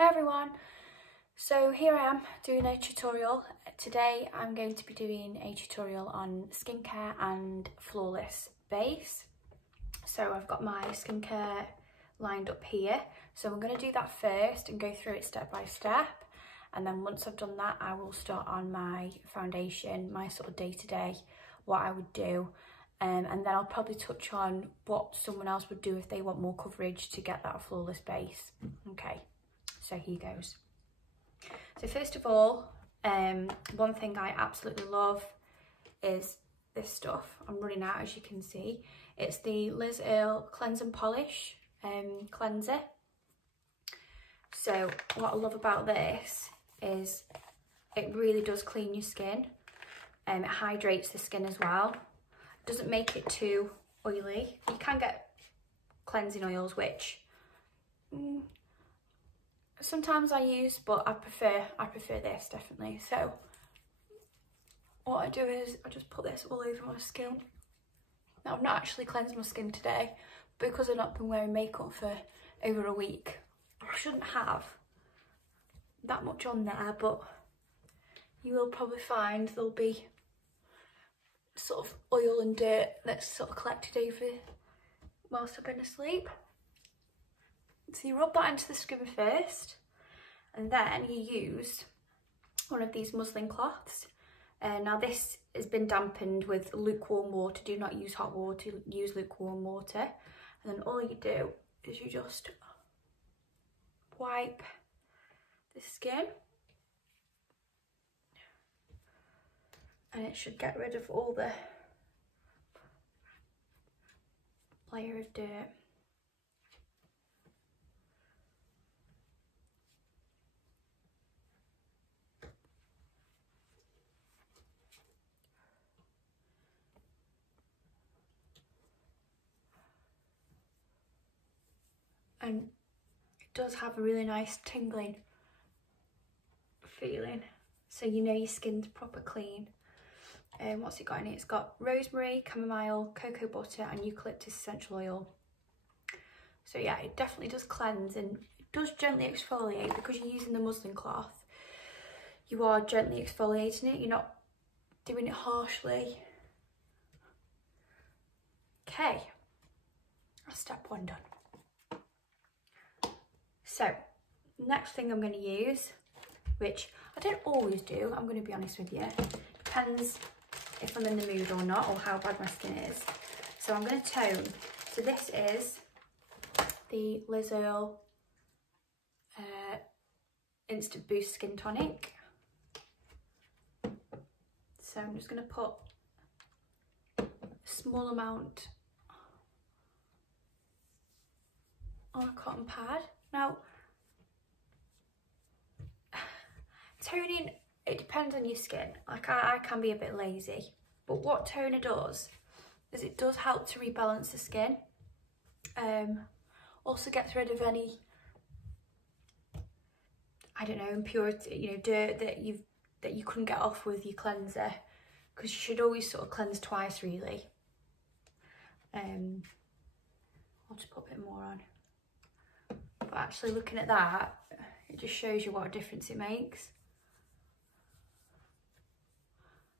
Hi everyone, so here I am doing a tutorial. Today I'm going to be doing a tutorial on skincare and flawless base. So I've got my skincare lined up here, so I'm going to do that first and go through it step by step, and then once I've done that I will start on my foundation, my sort of day-to-day, what I would do. And then I'll probably touch on what someone else would do if they want more coverage to get that flawless base. Okay, so here goes. So first of all, one thing I absolutely love is this stuff. I'm running out, as you can see. It's the Liz Earle Cleanse and Polish cleanser. So what I love about this is it really does clean your skin. It hydrates the skin as well. Doesn't make it too oily. You can get cleansing oils, which sometimes I use, but I prefer this definitely. So what I do is I just put this all over my skin. Now I've not actually cleansed my skin today because I've not been wearing makeup for over a week. I shouldn't have that much on there, but you will probably find there'll be sort of oil and dirt that's sort of collected over whilst I've been asleep. So you rub that into the skin first, and then you use one of these muslin cloths. Now this has been dampened with lukewarm water. Do not use hot water, use lukewarm water. And then all you do is you just wipe the skin, and it should get rid of all the layer of dirt. And it does have a really nice tingling feeling, so you know your skin's proper clean. What's it got in it? It's got rosemary, chamomile, cocoa butter and eucalyptus essential oil. So yeah, it definitely does cleanse, and it does gently exfoliate. Because you're using the muslin cloth, you are gently exfoliating it, you're not doing it harshly. Okay, that's step one done. So next thing I'm going to use, which I don't always do, I'm going to be honest with you, depends if I'm in the mood or not, or how bad my skin is. So I'm going to tone. So this is the Liz Earle Instant Boost Skin Tonic. So I'm just going to put a small amount on a cotton pad. Now, toning, it depends on your skin. Like I can be a bit lazy, but what toner does is it does help to rebalance the skin. Also gets rid of any, I don't know, impurity, you know, dirt that you couldn't get off with your cleanser, because you should always sort of cleanse twice really. I'll just put a bit more on. But actually looking at that, it just shows you what a difference it makes.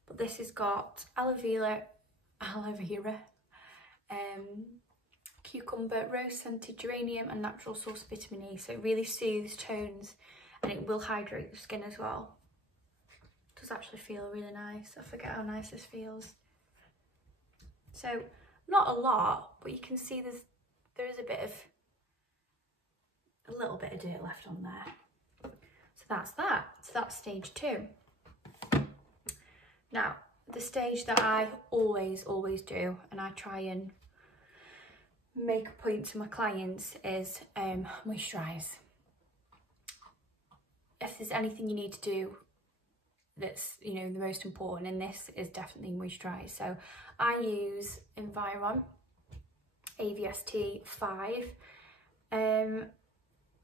But this has got aloe vera, cucumber, rose scented geranium and natural source vitamin E. So it really soothes, tones, and it will hydrate the skin as well. It does actually feel really nice. I forget how nice this feels. So not a lot, but you can see there is a little bit of dirt left on there. So that's that. So that's stage two. Now, the stage that I always do, and I try and make a point to my clients, is moisturise. If there's anything you need to do that's, you know, the most important in this, is definitely moisturise. So I use Eviron AVST 5.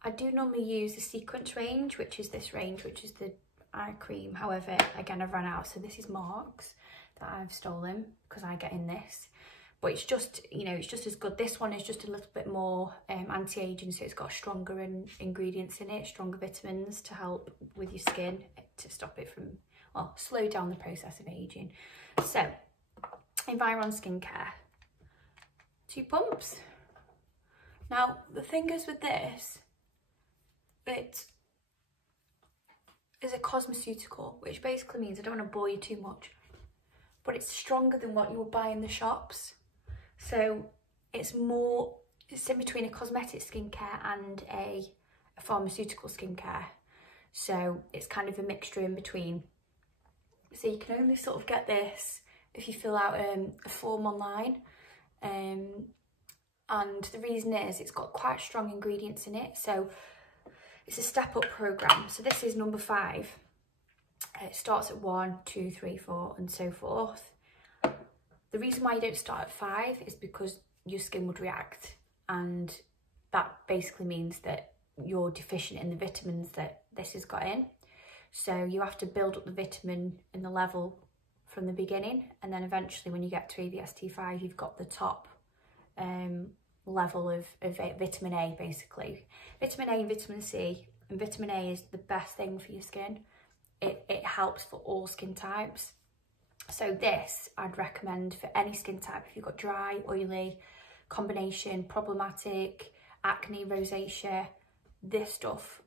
I do normally use the Sequence range, which is this range, which is the eye cream. However, again, I've run out, so this is Mark's that I've stolen because I get in this. but it's just, you know, it's just as good. This one is just a little bit more anti-aging, so it's got stronger ingredients in it, stronger vitamins to help with your skin, to stop it from, well, slow down the process of aging. So, Environ skincare, 2 pumps. Now, the thing is with this, it is a cosmeceutical, which basically means, I don't want to bore you too much, but it's stronger than what you will buy in the shops. So it's in between a cosmetic skincare and a pharmaceutical skincare. So it's kind of a mixture in between. So you can only sort of get this if you fill out a form online. And the reason is it's got quite strong ingredients in it. So it's a step up program. So this is number 5. It starts at 1, 2, 3, 4 and so forth. The reason why you don't start at 5 is because your skin would react, and that basically means that you're deficient in the vitamins that this has got in. So you have to build up the vitamin and the level from the beginning, and then eventually when you get to AVST 5 you've got the top level of vitamin A basically. Vitamin A and vitamin C, and vitamin A is the best thing for your skin. It helps for all skin types. So this I'd recommend for any skin type. If you've got dry, oily, combination, problematic, acne, rosacea, this stuff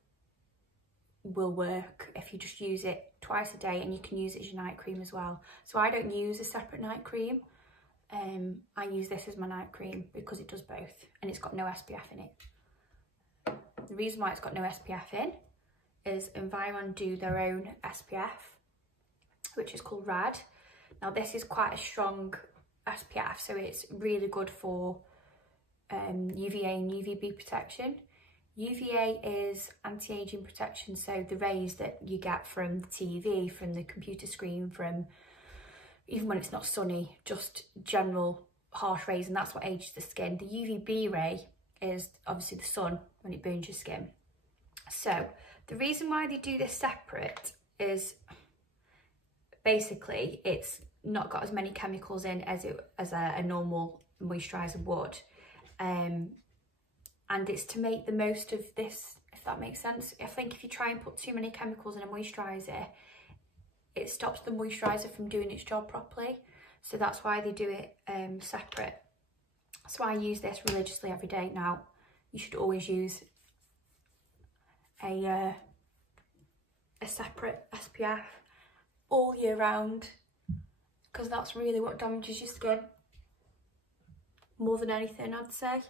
will work if you just use it twice a day, and you can use it as your night cream as well. So I don't use a separate night cream. I use this as my night cream because it does both, and it's got no SPF in it. The reason why it's got no SPF in is Environ do their own SPF, which is called RAD. Now this is quite a strong SPF, so it's really good for UVA and UVB protection. UVA is anti-aging protection, so the rays that you get from the TV, from the computer screen, from even when it's not sunny, just general harsh rays, and that's what ages the skin. The UVB ray is obviously the sun when it burns your skin. So the reason why they do this separate is basically it's not got as many chemicals in as a normal moisturiser would, and it's to make the most of this, if that makes sense. I think if you try and put too many chemicals in a moisturiser, it stops the moisturiser from doing its job properly. So that's why they do it separate. So I use this religiously every day. Now you should always use a separate SPF all year round, because that's really what damages your skin more than anything, I'd say.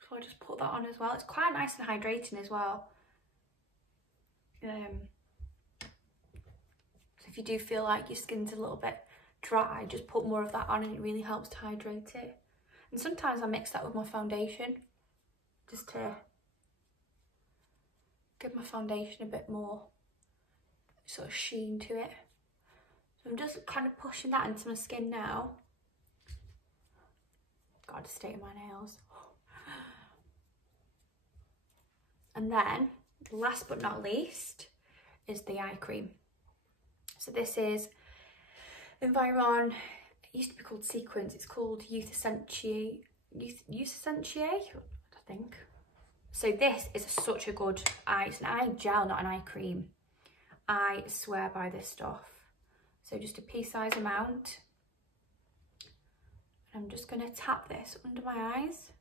So I just put that on as well. It's quite nice and hydrating as well. So if you do feel like your skin's a little bit dry, just put more of that on, and it really helps to hydrate it. And sometimes I mix that with my foundation just to give my foundation a bit more sort of sheen to it. So I'm just kind of pushing that into my skin now. God, the state of my nails. And then, last but not least, is the eye cream. So this is Environ. It used to be called Sequence. It's called essentiA, I think. So this is such a good eye. It's an eye gel, not an eye cream. I swear by this stuff. So just a pea-sized amount. I'm just going to tap this under my eyes,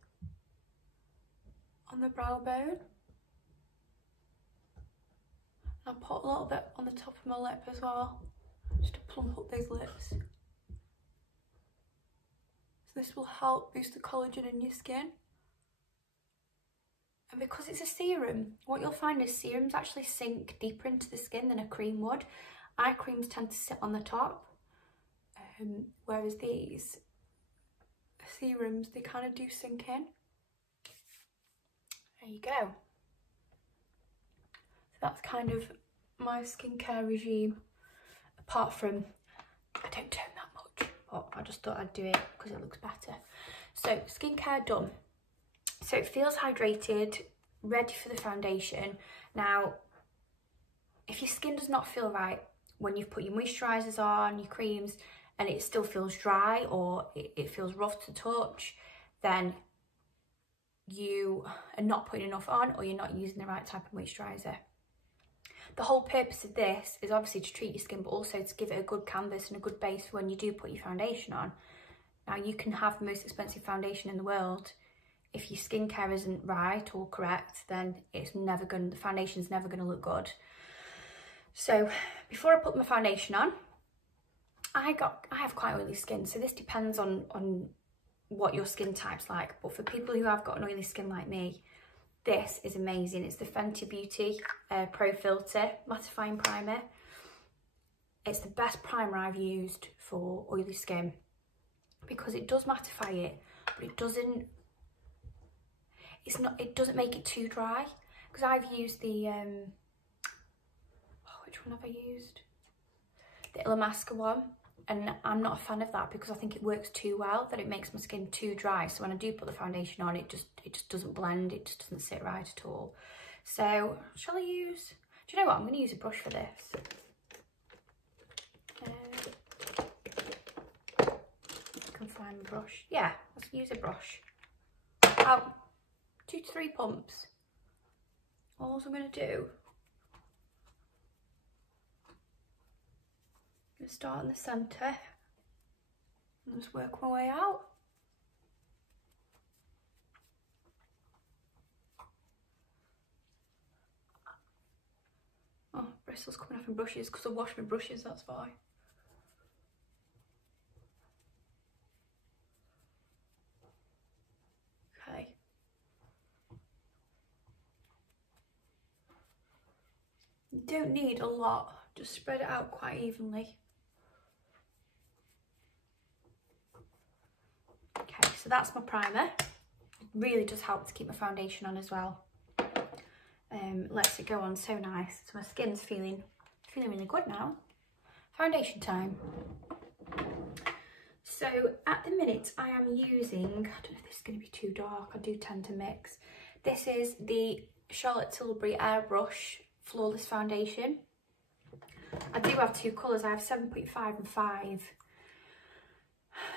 on the brow bone. I'll put a little bit on the top of my lip as well, just to plump up those lips. So this will help boost the collagen in your skin. And because it's a serum, what you'll find is serums actually sink deeper into the skin than a cream would. Eye creams tend to sit on the top, whereas these serums, they kind of do sink in. There you go. So that's kind of my skincare regime, apart from I don't tone that much, but I just thought I'd do it because it looks better. So skincare done. So it feels hydrated, ready for the foundation. Now, if your skin does not feel right when you've put your moisturisers on, your creams, and it still feels dry or it feels rough to touch, then you are not putting enough on, or you're not using the right type of moisturiser. The whole purpose of this is obviously to treat your skin, but also to give it a good canvas and a good base for when you do put your foundation on. Now, you can have the most expensive foundation in the world. If your skincare isn't right or correct, then the foundation's never going to look good. So before I put my foundation on, I have quite oily skin, so this depends on what your skin type's like. But for people who have got an oily skin like me, this is amazing. It's the Fenty Beauty Pro Filter Mattifying Primer. It's the best primer I've used for oily skin because it does mattify it, but it doesn't make it too dry. Because I've used the which one have I used? The Illamasqua one, and I'm not a fan of that because I think it works too well, that it makes my skin too dry. So when I do put the foundation on, it just doesn't blend, it just doesn't sit right at all. So shall I use, do you know what, I'm going to use a brush for this. I can find my brush. Yeah, let's use a brush. About 2 to 3 pumps. All I'm going to do, I'm going to start in the centre and just work my way out. Oh, bristles coming off my brushes because I washed my brushes, that's why. Okay. You don't need a lot, just spread it out quite evenly. Okay, so that's my primer. It really does help to keep my foundation on as well. Lets it go on so nice. So my skin's feeling really good now. Foundation time. So at the minute I am using, I don't know if this is going to be too dark, I do tend to mix. This is the Charlotte Tilbury Airbrush Flawless Foundation. I do have 2 colours, I have 7.5 and 5.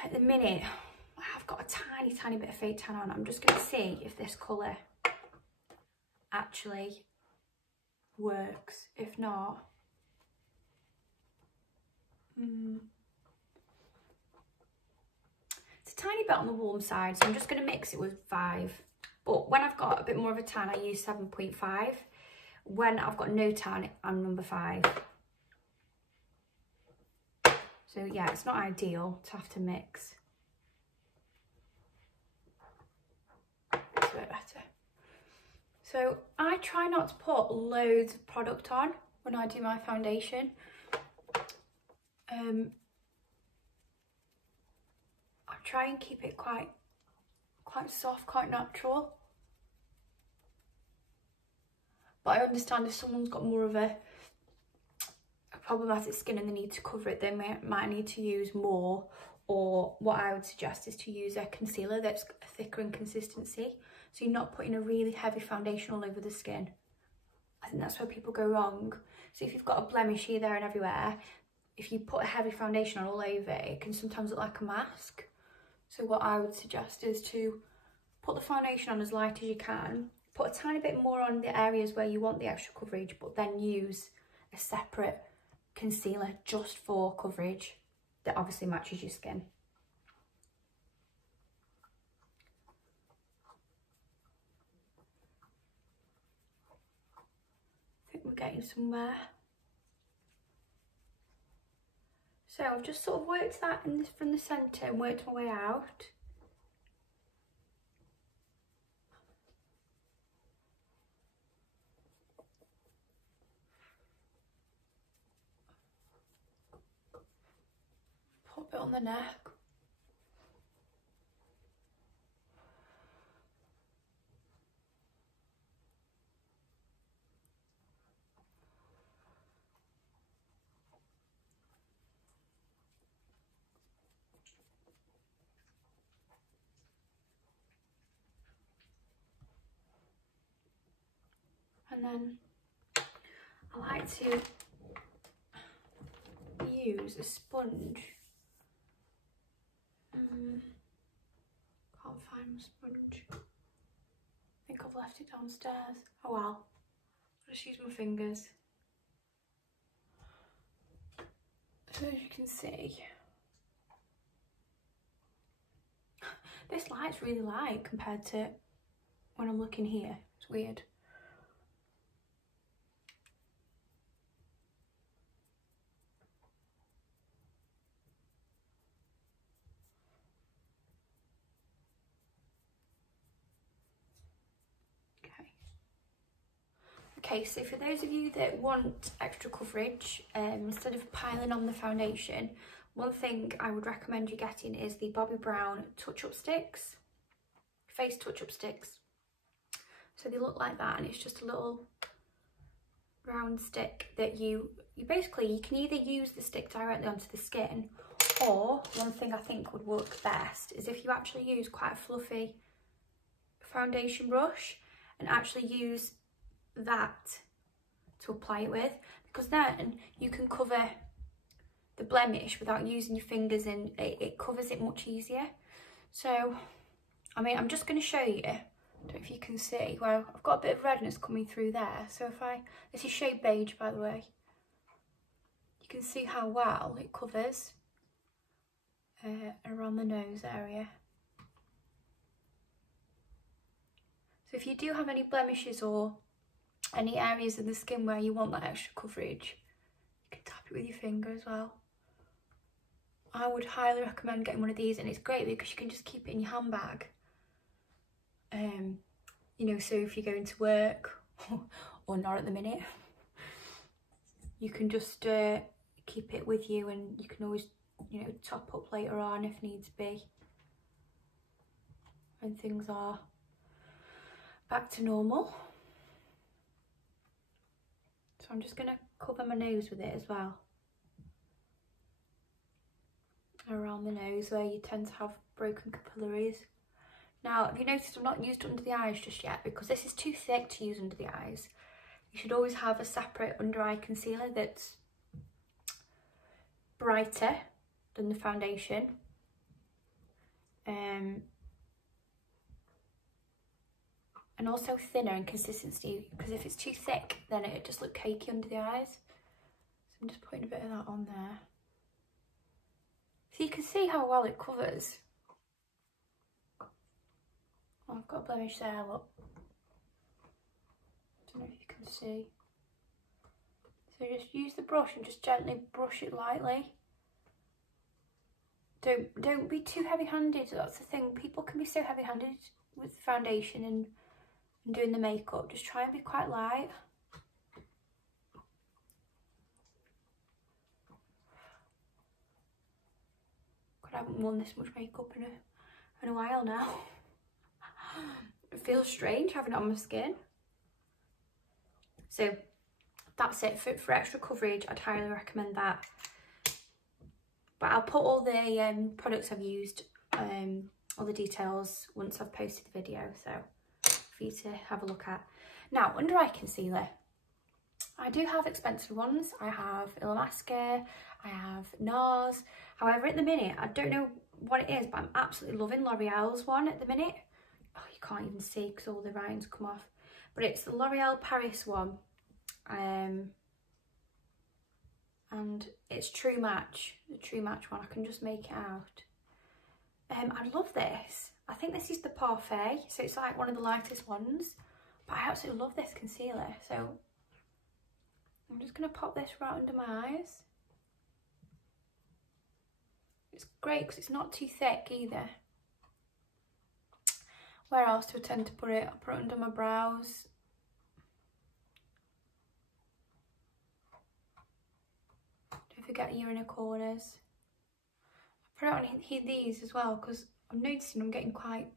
At the minute, I've got a tiny bit of fake tan on. I'm just going to see if this colour actually works. If not, it's a tiny bit on the warm side, so I'm just going to mix it with 5. But when I've got a bit more of a tan, I use 7.5. When I've got no tan, I'm number 5. So yeah, it's not ideal to have to mix. It's a bit better. So I try not to put loads of product on when I do my foundation. I try and keep it quite soft, quite natural. But I understand if someone's got more of a problematic skin and they need to cover it, they might need to use more, or what I would suggest is to use a concealer that's thicker in consistency, so you're not putting a really heavy foundation all over the skin. I think that's where people go wrong. So if you've got a blemish here, there and everywhere, if you put a heavy foundation on all over, it can sometimes look like a mask. So what I would suggest is to put the foundation on as light as you can, put a tiny bit more on the areas where you want the extra coverage, but then use a separate concealer just for coverage that obviously matches your skin. I think we're getting somewhere. So I've just sort of worked that from the centre and worked my way out. Pop it on the neck. And then I like to use a sponge Can't find my sponge. I think I've left it downstairs. Oh well. I'll just use my fingers. So as you can see, this light's really light compared to when I'm looking here. It's weird. Okay, so for those of you that want extra coverage, instead of piling on the foundation, one thing I would recommend you getting is the Bobbi Brown touch-up sticks, face touch-up sticks. So they look like that, and it's just a little round stick that you basically, you can either use the stick directly onto the skin, or one thing I think would work best is if you actually use quite a fluffy foundation brush and actually use that to apply it with, because then you can cover the blemish without using your fingers, and it covers it much easier. So I mean, I'm just going to show you, I don't know if you can see, well, I've got a bit of redness coming through there, so if this is shade beige by the way, you can see how well it covers around the nose area. So if you do have any blemishes or any areas in the skin where you want that extra coverage, you can tap it with your finger as well. I would highly recommend getting one of these, and it's great because you can just keep it in your handbag. You know, so if you're going to work or not at the minute, you can just keep it with you, and you can always, you know, top up later on if needs be, when things are back to normal. So I'm just going to cover my nose with it as well. Around the nose where you tend to have broken capillaries. Now, have you noticed I've not used under the eyes just yet, because this is too thick to use under the eyes. You should always have a separate under eye concealer that's brighter than the foundation. And also thinner in consistency, because if it's too thick then it just looks cakey under the eyes. So I'm just putting a bit of that on there. So you can see how well it covers. Oh, I've got a blemish there, look. Don't know if you can see. So just use the brush and just gently brush it lightly. Don't be too heavy-handed. That's the thing. People can be so heavy-handed with the foundation and doing the makeup. Just try and be quite light. God, I haven't worn this much makeup in a while now. It feels strange having it on my skin. So that's it for extra coverage. I'd highly recommend that. But I'll put all the products I've used, all the details, once I've posted the video, so for you to have a look at. Now, under eye concealer. I do have expensive ones. I have Illamasqua, I have NARS. However, at the minute, I don't know what it is, but I'm absolutely loving L'Oreal's one at the minute. Oh, you can't even see because all the writing's come off. But it's the L'Oreal Paris one. And it's True Match, the True Match one. I can just make it out. I love this. I think this is the Parfait, so it's like one of the lightest ones. But I absolutely love this concealer. So I'm just going to pop this right under my eyes. It's great because it's not too thick either. Where else do I tend to put it? I put it under my brows. Don't forget your inner corners. I put it on these as well because I'm noticing I'm getting quite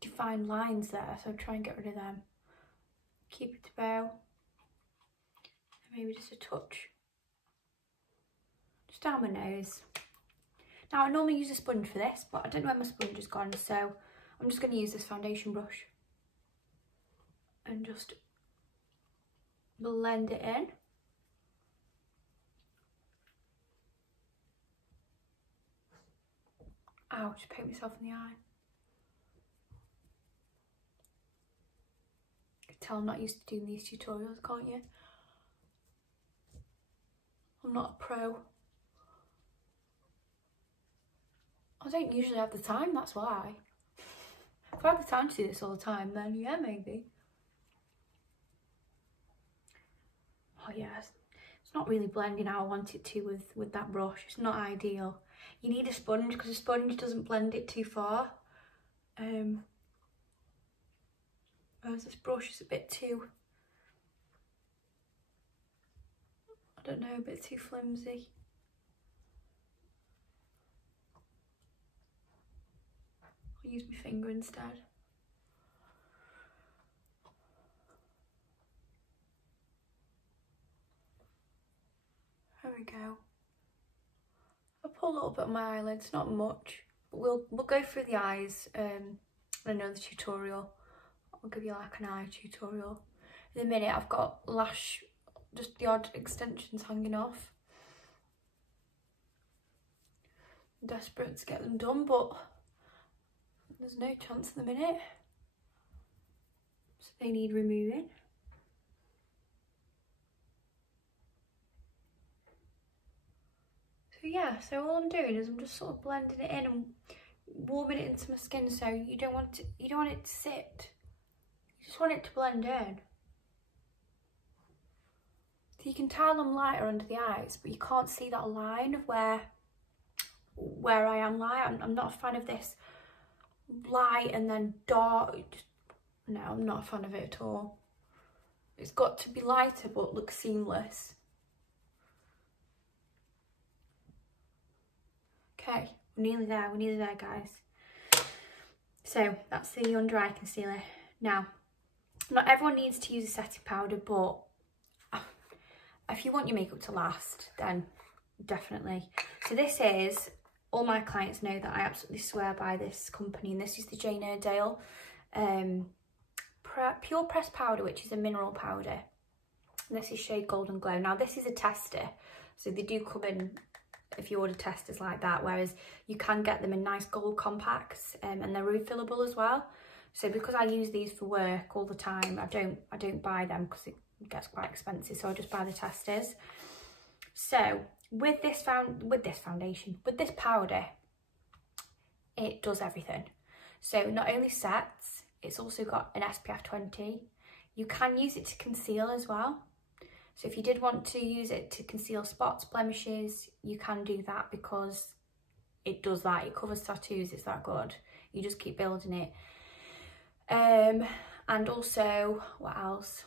defined lines there, so I'll try and get rid of them. Keep it to bow. And maybe just a touch. Just down my nose. Now, I normally use a sponge for this, but I don't know where my sponge has gone, so I'm just going to use this foundation brush and just blend it in. Ow, just paint myself in the eye. You can tell I'm not used to doing these tutorials, can't you? I'm not a pro. I don't usually have the time, that's why. If I had the time to do this all the time, then yeah, maybe. Oh yeah, it's not really blending how I want it to with that brush. It's not ideal. You need a sponge because a sponge doesn't blend it too far. Whereas this brush is a bit too, I don't know, a bit too flimsy. I'll use my finger instead. There we go. I'll pull a little bit on my eyelids, not much, but we'll go through the eyes in another tutorial. I'll give you like an eye tutorial. In a minute I've got lash, just the odd extensions hanging off. I'm desperate to get them done, but there's no chance at the minute. So they need removing. So yeah, so all I'm doing is I'm just sort of blending it in and warming it into my skin, so you don't want it to sit. You just want it to blend in. So you can tell I'm lighter under the eyes, but you can't see that line of where I am light. I'm not a fan of this light and then dark. No, I'm not a fan of it at all. It's got to be lighter but look seamless. Okay, we're nearly there guys. So that's the under eye concealer. Now, not everyone needs to use a setting powder, but if you want your makeup to last, then definitely. So this is, all my clients know that I absolutely swear by this company, and this is the Jane Irdeale Pure Pressed Powder, which is a mineral powder. And this is shade Golden Glow. Now this is a tester, so they do come in if you order testers like that, whereas you can get them in nice gold compacts, and they're refillable as well. So because I use these for work all the time, I don't buy them because it gets quite expensive, so I just buy the testers. So with this powder, it does everything. So not only sets, it's also got an SPF 20. You can use it to conceal as well. So if you did want to use it to conceal spots, blemishes, you can do that because it does that. It covers tattoos, it's that good. You just keep building it. And also, what else?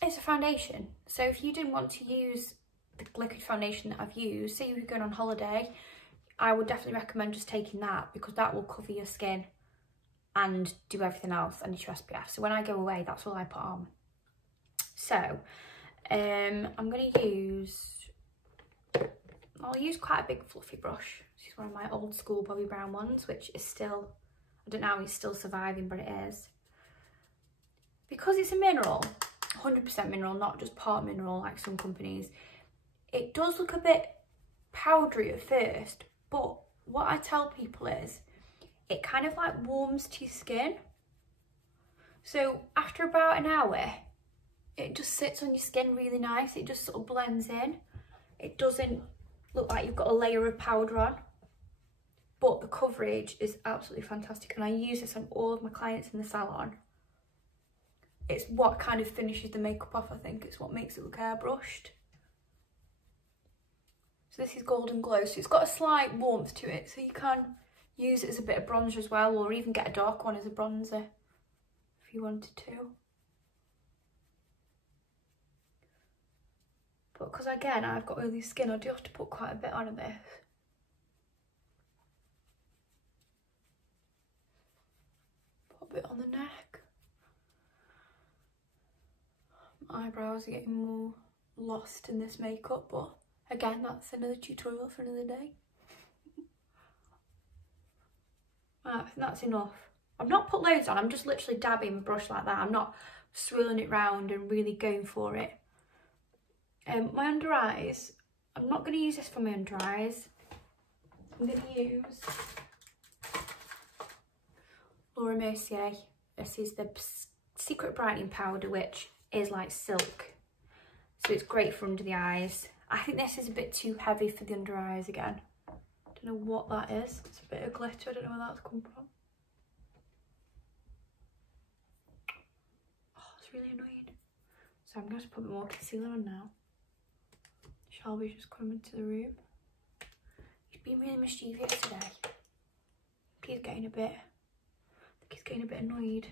It's a foundation. So if you didn't want to use the liquid foundation that I've used, say you were going on holiday, I would definitely recommend just taking that, because that will cover your skin and do everything else, and it's your SPF. So when I go away, that's all I put on. So I'm going to use, I'll use quite a big fluffy brush. This is one of my old school Bobbi Brown ones, which is still, I don't know how it's still surviving, but it is. Because it's a mineral, 100% mineral, not just part mineral like some companies, it does look a bit powdery at first, but what I tell people is it kind of like warms to your skin. So after about an hour, it just sits on your skin really nice. It just sort of blends in. It doesn't look like you've got a layer of powder on, but the coverage is absolutely fantastic, and I use this on all of my clients in the salon. It's what kind of finishes the makeup off, I think. It's what makes it look airbrushed. So this is Golden Glow, so it's got a slight warmth to it, so you can use it as a bit of bronzer as well, or even get a dark one as a bronzer if you wanted to. But because again, I've got oily skin, I do have to put quite a bit on of this. Put a bit on the neck. My eyebrows are getting more lost in this makeup, but again, that's another tutorial for another day. I think that's enough. I've not put loads on, I'm just literally dabbing my brush like that. I'm not swirling it round and really going for it. My under eyes, I'm not going to use this for my under eyes. I'm going to use Mercier. This is the Secret Brightening Powder, which is like silk. So it's great for under the eyes. I think this is a bit too heavy for the under eyes again. Don't know what that is. It's a bit of glitter. I don't know where that's come from. Oh, it's really annoying. So I'm going to put a bit more concealer on now. Shelby's just come into the room. He's been really mischievous today. He's getting a bit, I think he's getting a bit annoyed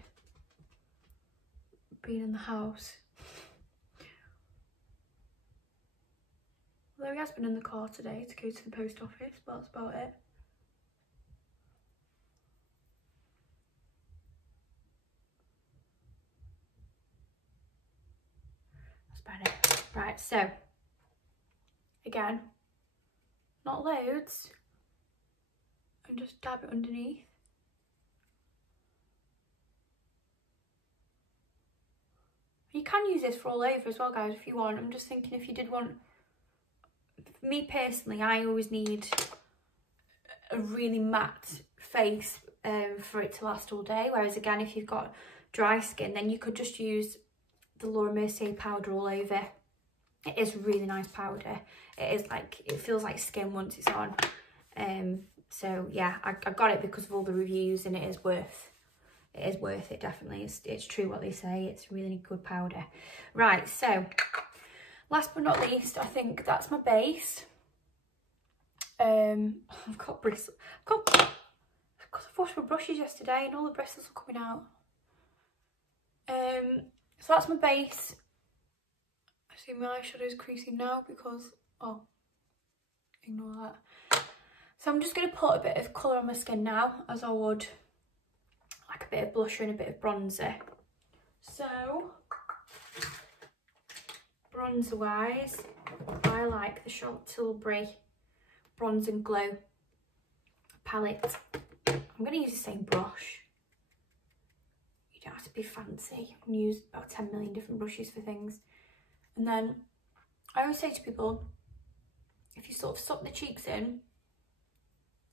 being in the house. Although he has been in the car today to go to the post office, but that's about it. That's about it. Right, so again, not loads, and just dab it underneath. You can use this for all over as well, guys, if you want. I'm just thinking if you did want, for me personally, I always need a really matte face for it to last all day. Whereas again, if you've got dry skin, then you could just use the Mercier powder all over. It is really nice powder. It is like, it feels like skin once it's on. So yeah, I got it because of all the reviews, and it is worth it, definitely. It's true what they say. It's really good powder. Right, so last but not least, I think that's my base. I've got bristles. Because I washed my brushes yesterday and all the bristles are coming out. So that's my base. I see my eyeshadow is creasing now because, oh, ignore that. So I'm just going to put a bit of colour on my skin now, as I would like a bit of blusher and a bit of bronzer. So, bronzer wise, I like the Charlotte Tilbury Bronze and Glow palette. I'm going to use the same brush. You don't have to be fancy. I'm going to use about 10 million different brushes for things. And then I always say to people, if you sort of suck the cheeks in,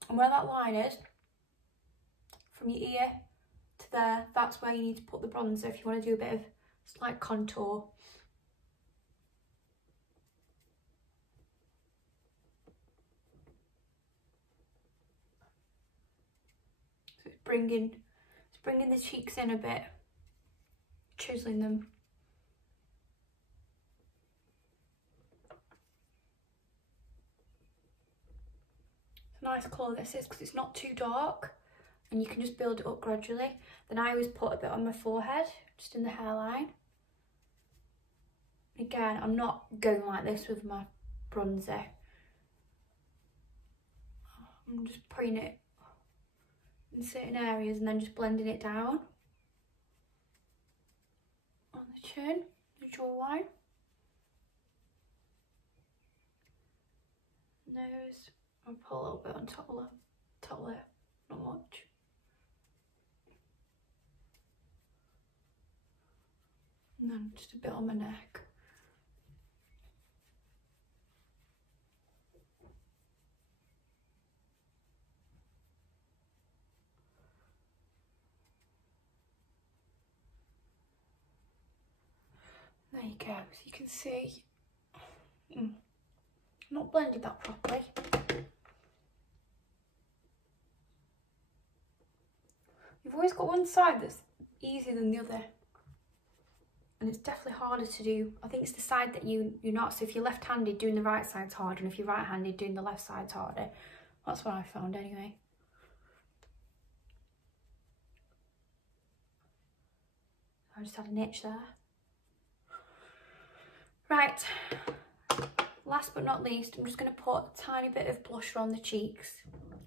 and where that line is, from your ear to there, that's where you need to put the bronzer if you want to do a bit of slight contour. So it's bringing the cheeks in a bit, chiseling them. Nice colour this is because it's not too dark and you can just build it up gradually. Then I always put a bit on my forehead, just in the hairline. Again, I'm not going like this with my bronzer. I'm just putting it in certain areas and then just blending it down. On the chin, the jawline. Nose. I'll put a little bit on top lip, not much. And then just a bit on my neck. There you go, so you can see. Not blended that properly. You've always got one side that's easier than the other, and it's definitely harder to do. I think it's the side that you're not. So if you're left-handed, doing the right side's harder, and if you're right-handed, doing the left side's harder. That's what I found anyway. I just had an itch there. Right, last but not least, I'm just going to put a tiny bit of blusher on the cheeks,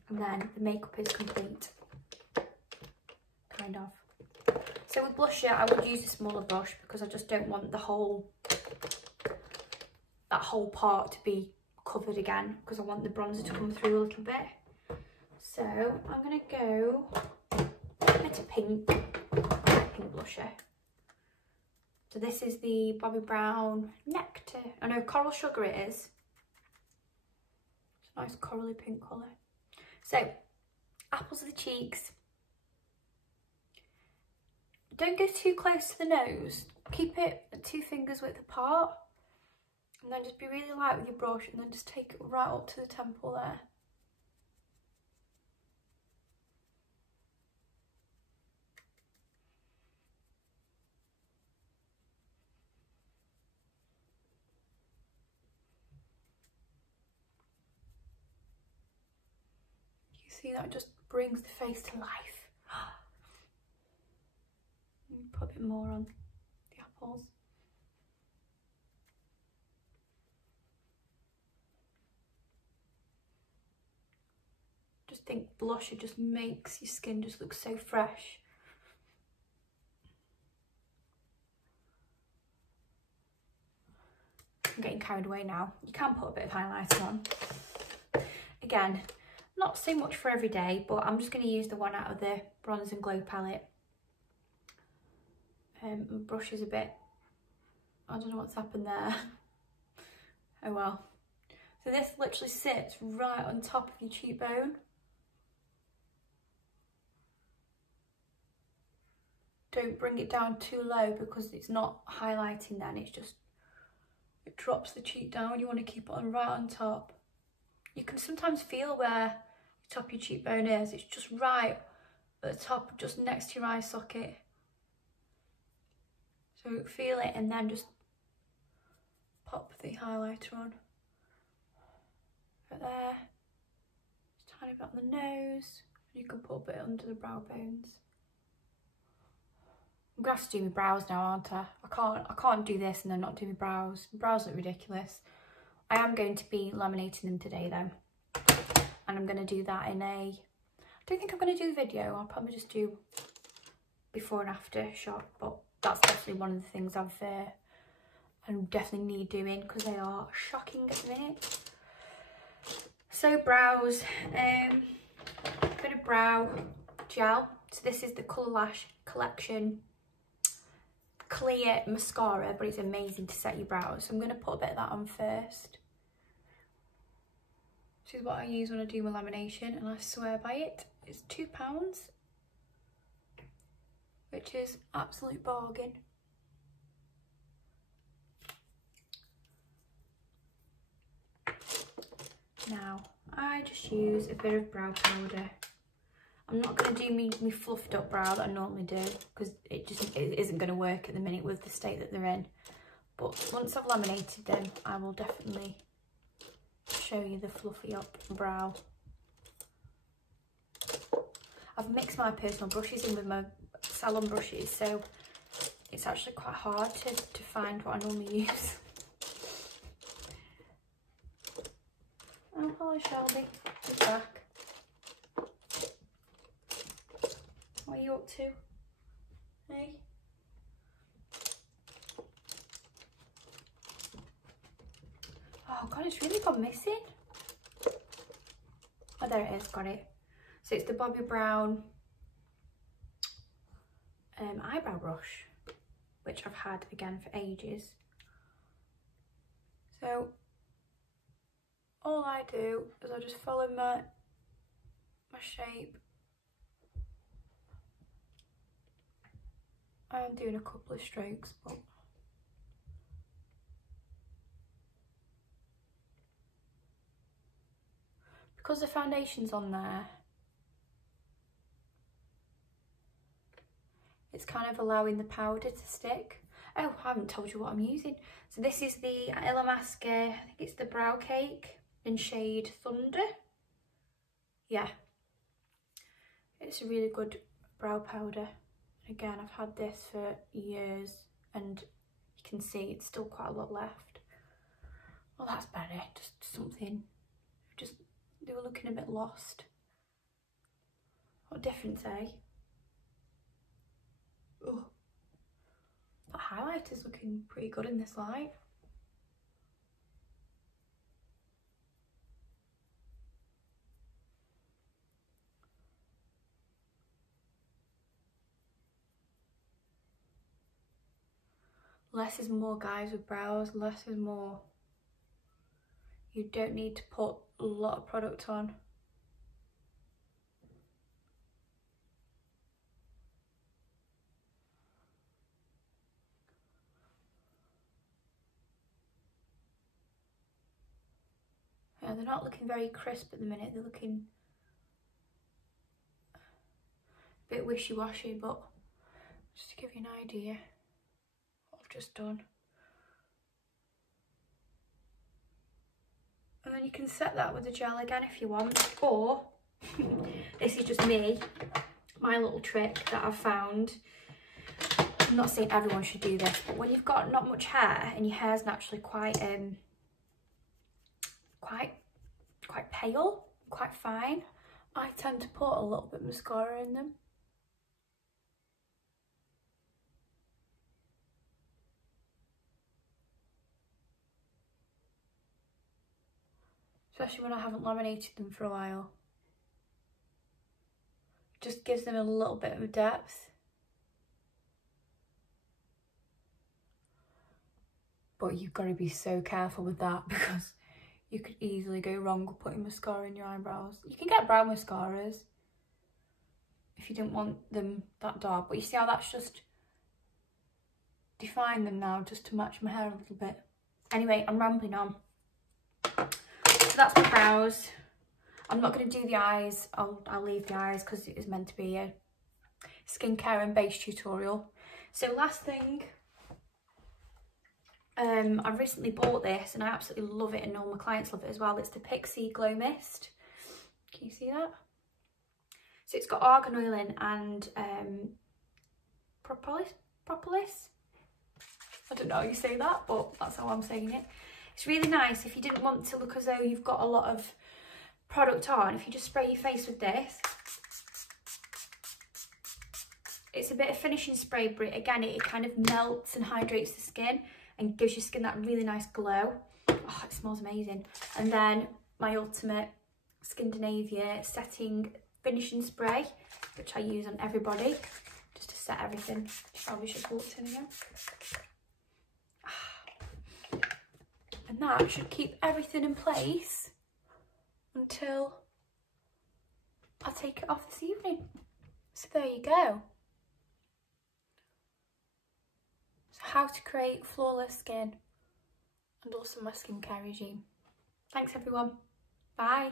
and then the makeup is complete. Kind of. So with blusher, I would use a smaller brush because I just don't want that whole part to be covered again, because I want the bronzer to come through a little bit. So I'm going to go a bit of pink blusher. So this is the Bobbi Brown Nectar. I know Coral Sugar it is. It's a nice corally pink colour. So, apples of the cheeks. Don't go too close to the nose. Keep it at 2 fingers width apart. And then just be really light with your brush and then just take it right up to the temple there. You see that just brings the face to life. Put a bit more on the apples. Just think blusher just makes your skin just look so fresh. I'm getting carried away now. You can put a bit of highlighter on. Again, not so much for every day, but I'm just going to use the one out of the Bronze and Glow palette. And brush is a bit, I don't know what's happened there. Oh well. So this literally sits right on top of your cheekbone. Don't bring it down too low because it's not highlighting then, it's just, it drops the cheek down. You want to keep it on right on top. You can sometimes feel where the top of your cheekbone is. It's just right at the top, just next to your eye socket. So feel it and then just pop the highlighter on. Right there. Just tiny bit on the nose. You can put a bit under the brow bones. I'm going to have to do my brows now, aren't I? I can't do this and then not do my brows. My brows look ridiculous. I am going to be laminating them today though. And I'm going to do that in a... I don't think I'm going to do a video. I'll probably just do before and after shot. But that's definitely one of the things I definitely need doing because they are shocking at the minute. So brows, bit of brow gel. So this is the Colour Lash Collection clear mascara, but it's amazing to set your brows. So I'm going to put a bit of that on first. This is what I use when I do my lamination, and I swear by it. It's £2, which is absolute bargain. Now, I just use a bit of brow powder. I'm not going to do me fluffed up brow that I normally do because it isn't going to work at the minute with the state that they're in. But once I've laminated them, I will definitely show you the fluffy up brow. I've mixed my personal brushes in with my salon brushes, so it's actually quite hard to find what I normally use. Oh, hello Shelby, you're back. What are you up to? Hey? Oh god, it's really gone missing. Oh, there it is, got it. So it's the Bobbi Brown eyebrow brush, which I've had again for ages. So all I do is I just follow my shape. I am doing a couple of strokes, but because the foundation's on there, it's kind of allowing the powder to stick. Oh, I haven't told you what I'm using. So this is the Illamasqua, I think it's the Brow Cake in shade Thunder. Yeah, it's a really good brow powder. Again, I've had this for years and you can see it's still quite a lot left. Well, that's better, just something, they were looking a bit lost. What difference, eh? Oh, that highlighter's looking pretty good in this light. Less is more, guys, with brows. Less is more. You don't need to put a lot of product on. Now they're not looking very crisp at the minute, they're looking a bit wishy-washy, but just to give you an idea what I've just done. And then you can set that with the gel again if you want, or this is just me, my little trick that I've found. I'm not saying everyone should do this, but when you've got not much hair and your hair's naturally quite pale, quite fine, I tend to put a little bit of mascara in them. Especially when I haven't laminated them for a while. Just gives them a little bit of depth. But you've got to be so careful with that because you could easily go wrong with putting mascara in your eyebrows. You can get brown mascaras if you didn't want them that dark, but you see how that's just defined them now just to match my hair a little bit. Anyway, I'm rambling on. So that's my brows. I'm not going to do the eyes. I'll leave the eyes because it is meant to be a skincare and beige tutorial. So last thing, I've recently bought this and I absolutely love it, and all my clients love it as well. It's the Pixi Glow Mist. Can you see that? So it's got argan oil in and propolis. I don't know how you say that, but that's how I'm saying it. It's really nice if you didn't want to look as though you've got a lot of product on. If you just spray your face with this, it's a bit of finishing spray, but again, it kind of melts and hydrates the skin and gives your skin that really nice glow. Oh, it smells amazing. And then my ultimate Skindinavia setting finishing spray, which I use on everybody just to set everything. Probably just walked in again. And that should keep everything in place until I take it off this evening. So there you go. So how to create flawless skin and also my skincare regime. Thanks everyone. Bye.